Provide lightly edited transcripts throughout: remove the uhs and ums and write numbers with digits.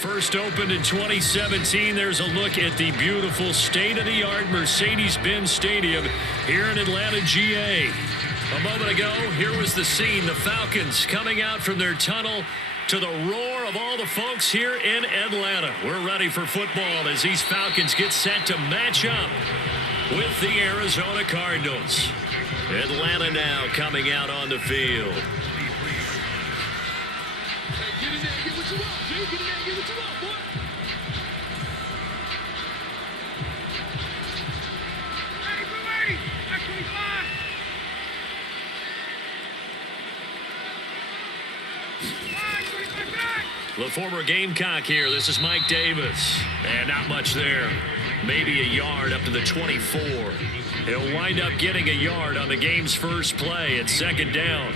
First opened in 2017. There's a look at the beautiful state-of-the-art Mercedes-Benz Stadium here in Atlanta, GA. A moment ago, here was the scene. The Falcons coming out from their tunnel to the roar of all the folks here in Atlanta. We're ready for football as these Falcons get set to match up with the Arizona Cardinals. Atlanta now coming out on the field. The former Gamecock here. This is Mike Davis. And not much there. Maybe a yard up to the 24. He'll wind up getting a yard on the game's first play. It's second down.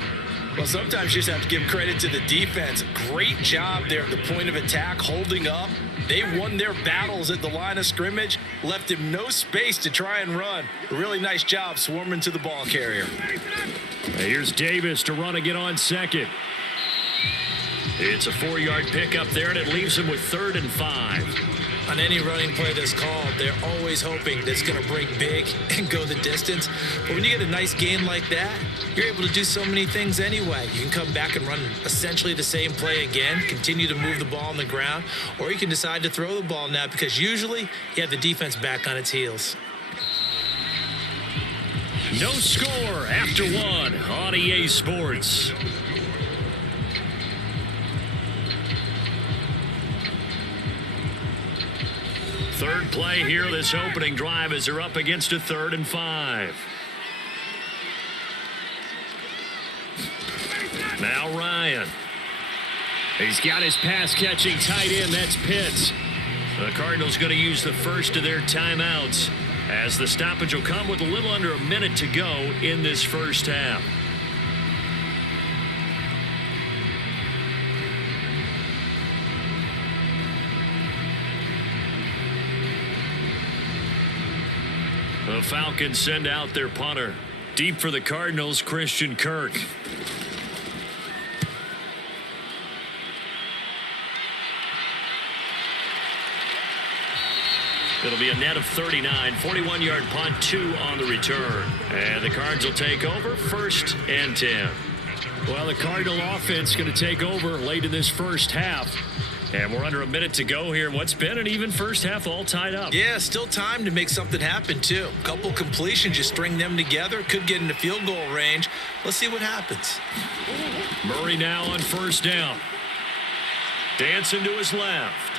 Well, sometimes you just have to give credit to the defense. Great job there at the point of attack, holding up. They won their battles at the line of scrimmage, left him no space to try and run. A really nice job swarming to the ball carrier. Here's Davis to run again on second. It's a 4-yard pickup there, and it leaves him with 3rd and 5. On any running play that's called, they're always hoping that it's going to break big and go the distance. But when you get a nice gain like that, you're able to do so many things anyway. You can come back and run essentially the same play again, continue to move the ball on the ground, or you can decide to throw the ball now because usually you have the defense back on its heels. No score after 1 on EA Sports. Third play here, this opening drive as they're up against a 3rd and 5. Now Ryan. He's got his pass-catching tight end. That's Pitts. The Cardinals going to use the first of their timeouts as the stoppage will come with a little under a minute to go in this first half. The Falcons send out their punter. Deep for the Cardinals, Christian Kirk. It'll be a net of 39, 41-yard punt, 2 on the return. And the Cards will take over, 1st and 10. Well, the Cardinal offense going to take over late in this first half. And we're under a minute to go here. What's been an even first half, all tied up. Yeah, still time to make something happen, too. A couple completions, you string them together, could get into field goal range. Let's see what happens. Murray now on 1st down. Dancing to his left.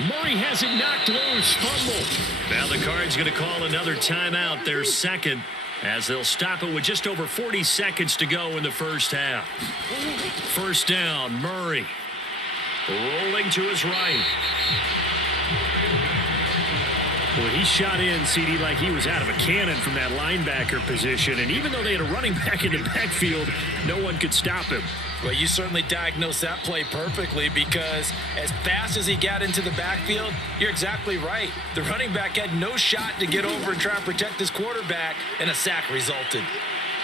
Murray has it knocked loose, fumble. Now the Cards going to call another timeout, their second, as they'll stop it with just over 40 seconds to go in the first half. 1st down, Murray. Rolling to his right. Well, he shot in, CD, like he was out of a cannon from that linebacker position. And even though they had a running back in the backfield, no one could stop him. Well, you certainly diagnosed that play perfectly because as fast as he got into the backfield, you're exactly right. The running back had no shot to get over and try and protect his quarterback, and a sack resulted.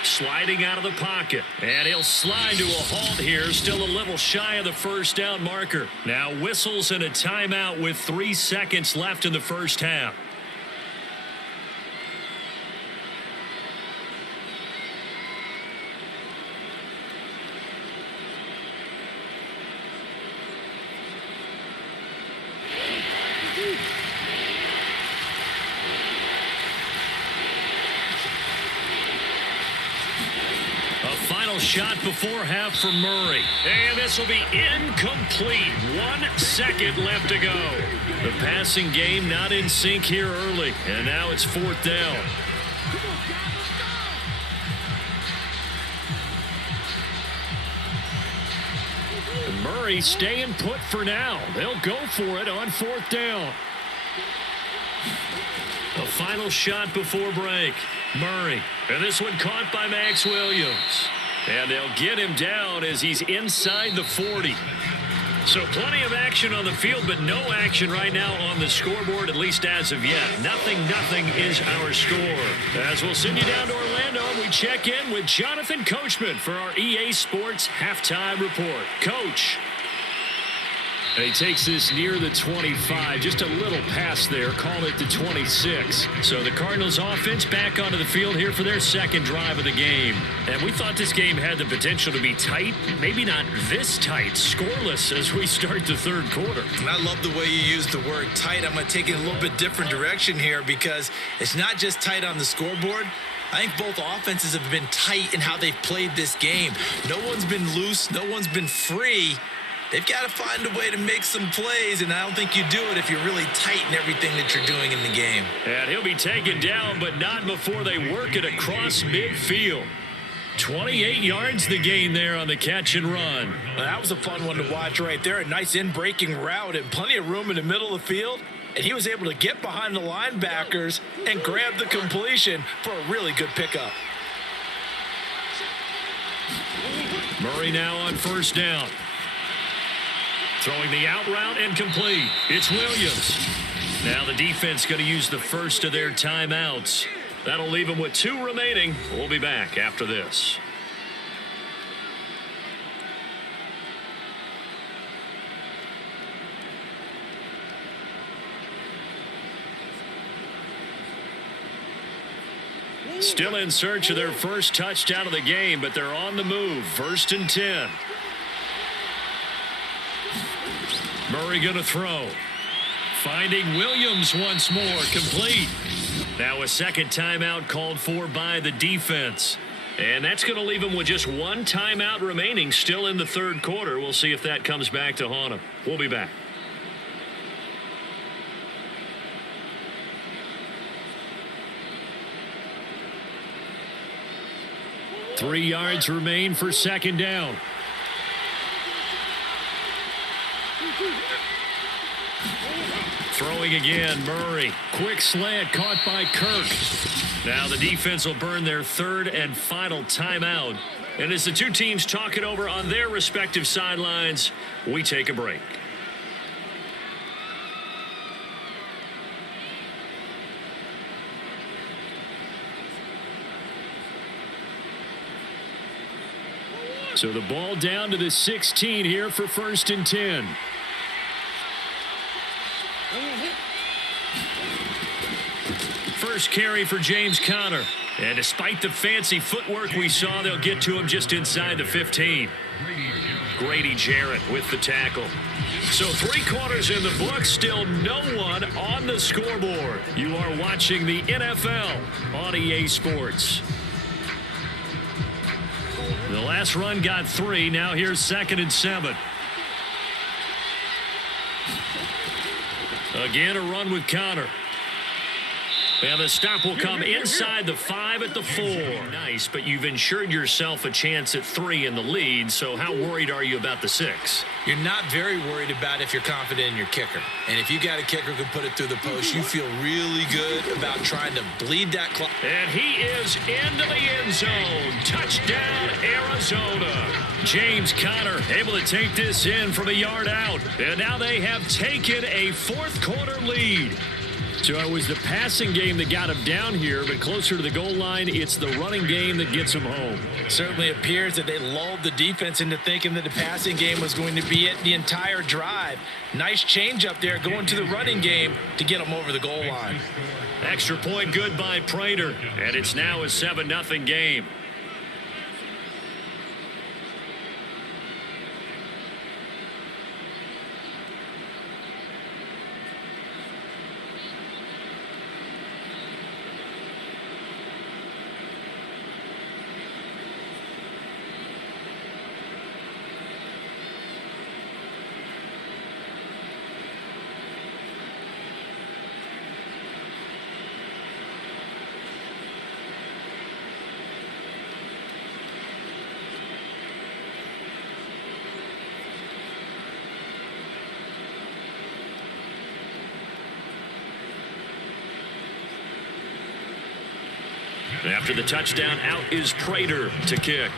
Sliding out of the pocket, and he'll slide to a halt here, still a little shy of the 1st down marker. Now whistles and a timeout with 3 seconds left in the first half. Shot before half for Murray. And this will be incomplete. 1 second left to go. The passing game not in sync here early. And now it's 4th down. Murray staying put for now. They'll go for it on 4th down. A final shot before break. Murray. And this one caught by Max Williams. And they'll get him down as he's inside the 40. So plenty of action on the field, but no action right now on the scoreboard, at least as of yet. Nothing is our score. As we'll send you down to Orlando, we check in with Jonathan Coachman for our EA Sports Halftime Report. Coach. And he takes this near the 25, just a little pass there, call it the 26. So the Cardinals offense back onto the field here for their second drive of the game. And we thought this game had the potential to be tight, maybe not this tight, scoreless as we start the third quarter. And I love the way you use the word tight. I'm going to take it a little bit different direction here because it's not just tight on the scoreboard. I think both offenses have been tight in how they've played this game. No one's been loose. No one's been free. They've got to find a way to make some plays, and I don't think you do it if you're really tight in everything that you're doing in the game. And he'll be taken down, but not before they work it across midfield. 28 yards the gain there on the catch and run. Well, that was a fun one to watch right there. A nice in-breaking route and plenty of room in the middle of the field. And he was able to get behind the linebackers and grab the completion for a really good pickup. Murray now on first down. Throwing the out route and complete. It's Williams. Now the defense going to use the first of their timeouts. That'll leave them with 2 remaining. We'll be back after this. Still in search of their first touchdown of the game, but they're on the move. 1st and 10. Murray going to throw. Finding Williams once more. Complete. Now a second timeout called for by the defense. And that's going to leave him with just 1 timeout remaining still in the third quarter. We'll see if that comes back to haunt him. We'll be back. Three yards remain for second down. Throwing again, Murray. Quick slant caught by Kirk. Now the defense will burn their 3rd and final timeout. And as the two teams talk it over on their respective sidelines, we take a break. So the ball down to the 16 here for 1st and 10. First carry for James Conner. And despite the fancy footwork we saw, they'll get to him just inside the 15. Grady Jarrett with the tackle. So 3 quarters in the book, still no one on the scoreboard. You are watching the NFL on EA Sports. The last run got 3. Now here's 2nd and 7. Again, a run with Conner. And the stop will come inside the 5 at the 4. Nice, but you've ensured yourself a chance at 3 in the lead, so how worried are you about the 6? You're not very worried about if you're confident in your kicker. And if you got a kicker who can put it through the post, you feel really good about trying to bleed that clock. And he is into the end zone. Touchdown, Arizona. James Conner able to take this in from a yard out. And now they have taken a 4th quarter lead. So it was the passing game that got him down here, but closer to the goal line, it's the running game that gets him home. It certainly appears that they lulled the defense into thinking that the passing game was going to be it the entire drive. Nice change up there going to the running game to get them over the goal line. Extra point good by Prater, and it's now a 7-0 game. After the touchdown, out is Prater to kick.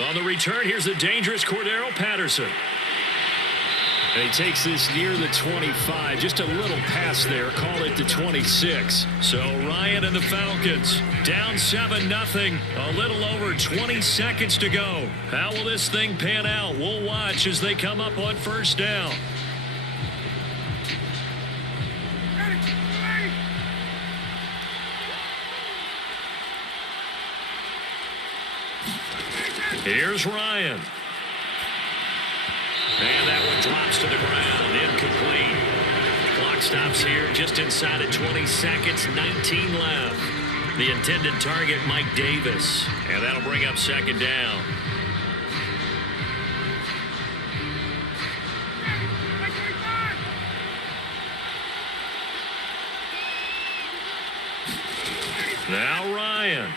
On the return, here's the dangerous Cordero Patterson. And he takes this near the 25. Just a little pass there. Call it the 26. So Ryan and the Falcons down 7-0. A little over 20 seconds to go. How will this thing pan out? We'll watch as they come up on first down. Here's Ryan. And that one drops to the ground. Incomplete. Clock stops here just inside of 20 seconds. 19 left. The intended target, Mike Davis. And that'll bring up second down. Now Ryan.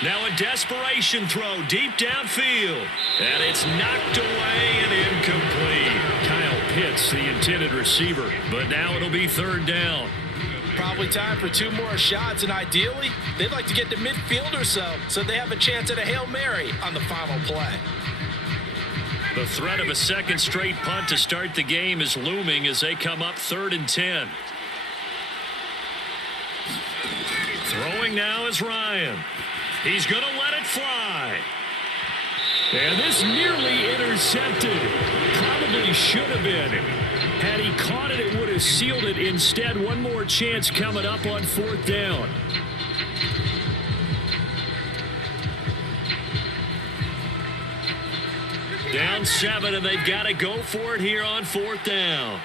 Now a desperation throw deep downfield. And it's knocked away and incomplete. Kyle Pitts, the intended receiver. But now it'll be third down. Probably time for 2 more shots, and ideally, they'd like to get to midfield or so they have a chance at a Hail Mary on the final play. The threat of a second straight punt to start the game is looming as they come up 3rd and 10. Throwing now is Ryan. He's going to let it fly. And this nearly intercepted. Probably should have been. Had he caught it, it would have sealed it. Instead, one more chance coming up on 4th down. Down 7, and they've got to go for it here on 4th down.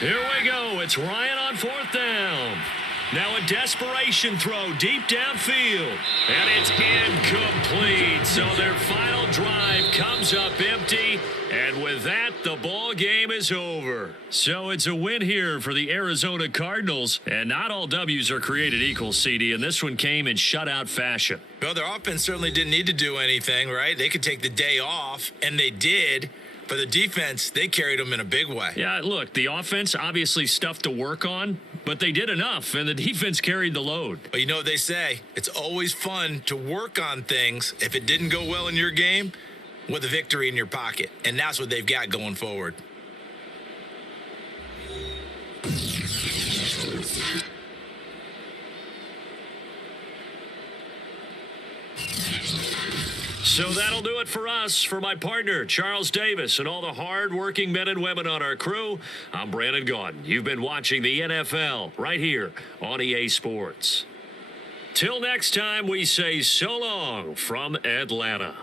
Here we go. It's Ryan on 4th down. Now a desperation throw deep downfield. And it's incomplete. So their final drive comes up empty. And with that, the ball game is over. So it's a win here for the Arizona Cardinals. And not all W's are created equal, CD. And this one came in shutout fashion. Well, their offense certainly didn't need to do anything, right? They could take the day off, and they did. But the defense, they carried them in a big way. Yeah, look, the offense, obviously stuff to work on, but they did enough, and the defense carried the load. Well, you know what they say. It's always fun to work on things if it didn't go well in your game with a victory in your pocket. And that's what they've got going forward. So that'll do it for us. For my partner, Charles Davis, and all the hard-working men and women on our crew, I'm Brandon Gaudin. You've been watching the NFL right here on EA Sports. Till next time, we say so long from Atlanta.